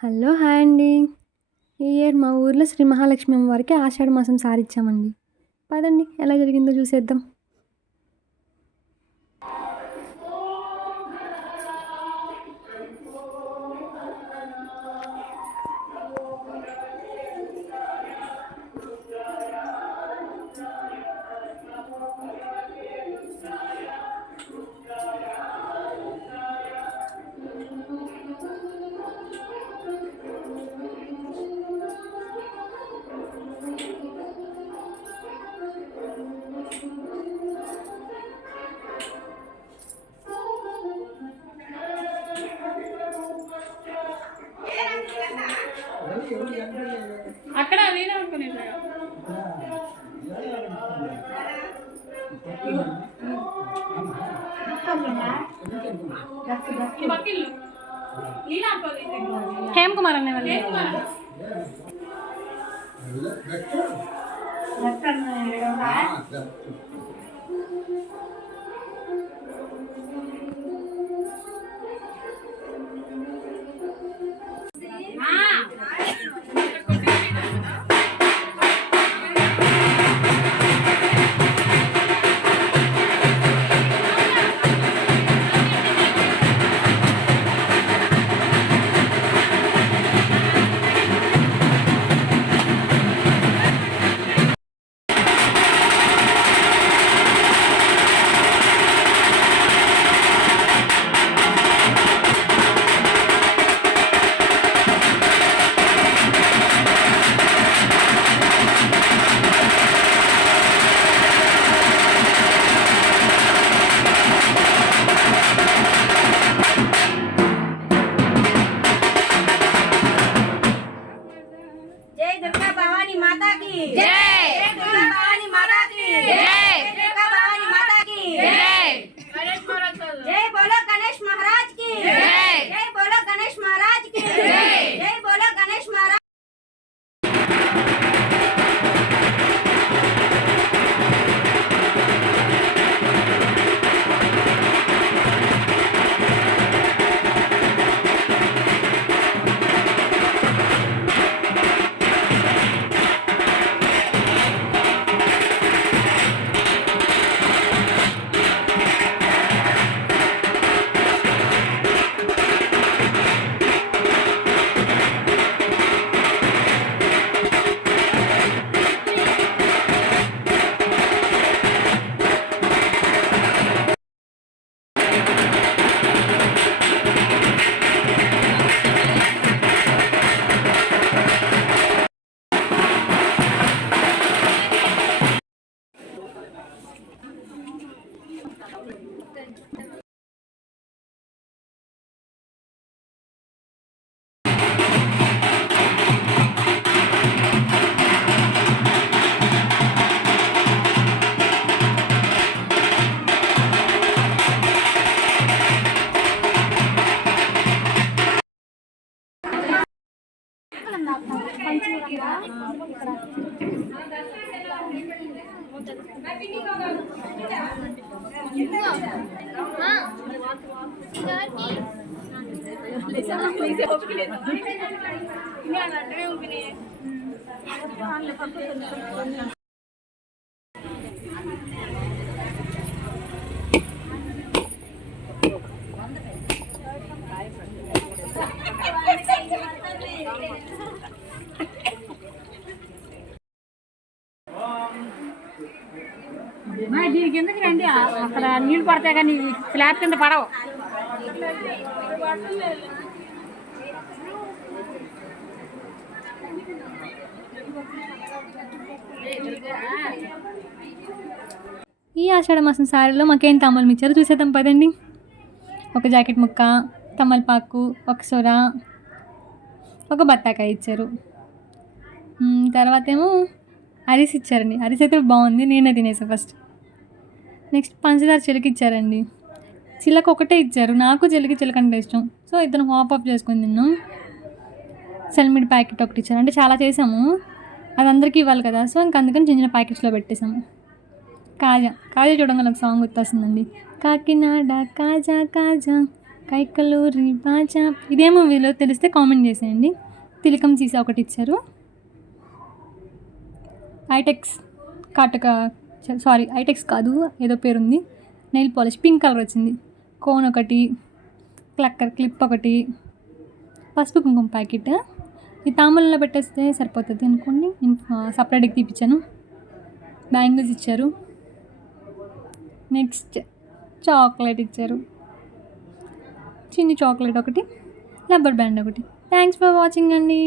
Hello! Hi అండి. ఈ year మా ఊర్లో శ్రీ మహాలక్ష్మి అమ్మవారికి ఆషాఢ మాసం సారీ ఇచ్చామండి. పదండి ఎలా జరిగిందో చూసేద్దాం. అక్కడ నేనే అనుకునేది హేమ్ కుమార్ అనే వాళ్ళు దీనికి ఎందుకు రండి అక్కడ నీళ్ళు పడతాయి కానీ స్లాబ్ కింద పడవు. ఈ ఆషాఢ మాసం సారీలో మాకేం తమ్మలు ఇచ్చారో చూసేద్దాం పదండి. ఒక జాకెట్ ముక్క, తమలపాకు, ఒక సొర, ఒక బత్తాకాయ ఇచ్చారు. తర్వాత ఏమో అరిసి ఇచ్చారండి. అరిసి అయితే బాగుంది, నేనే తినేసా ఫస్ట్. నెక్స్ట్ పంచదార చిలక ఇచ్చారండి. చిలక ఒకటే ఇచ్చారు, నాకు చిలక అంటే ఇష్టం, సో ఇద్దరు హాఫ్ ఆఫ్ చేసుకొని తిన్నాం. సెల్మిడి ప్యాకెట్ ఒకటి ఇచ్చారు, అంటే చాలా చేసాము, అది అందరికీ ఇవ్వాలి కదా, సో ఇంక అందుకని చిన్న చిన్న ప్యాకెట్స్లో పెట్టేసాము. కాజా చూడంగా నాకు సాంగ్ గుర్తొస్తుందండి. కాకినాడ కాజా కాజా కైకలూరి బాజా ఇదే మూవీలో తెలిస్తే కామెంట్ చేసేయండి. తిలకం సీసా ఒకటి ఇచ్చారు. ఐటెక్స్ కాటుక సారీ ఐటెక్స్ కాదు ఏదో పేరుంది. నెయిల్ పాలిష్ పింక్ కలర్ వచ్చింది. కోన్ ఒకటి, క్లక్కర్ క్లిప్ ఒకటి, పసుపు కుంకుమ ప్యాకెట్. ఈ తాంబూలంలో పెట్టేస్తే సరిపోతుంది అనుకోండి. నేను సపరేట్గా తీపిచ్చాను. బ్యాంగిల్స్ ఇచ్చారు. నెక్స్ట్ చాక్లెట్ ఇచ్చారు. చిన్ని చాక్లెట్ ఒకటి, రబ్బర్ బ్యాండ్ ఒకటి. థ్యాంక్స్ ఫర్ వాచింగ్ అండి.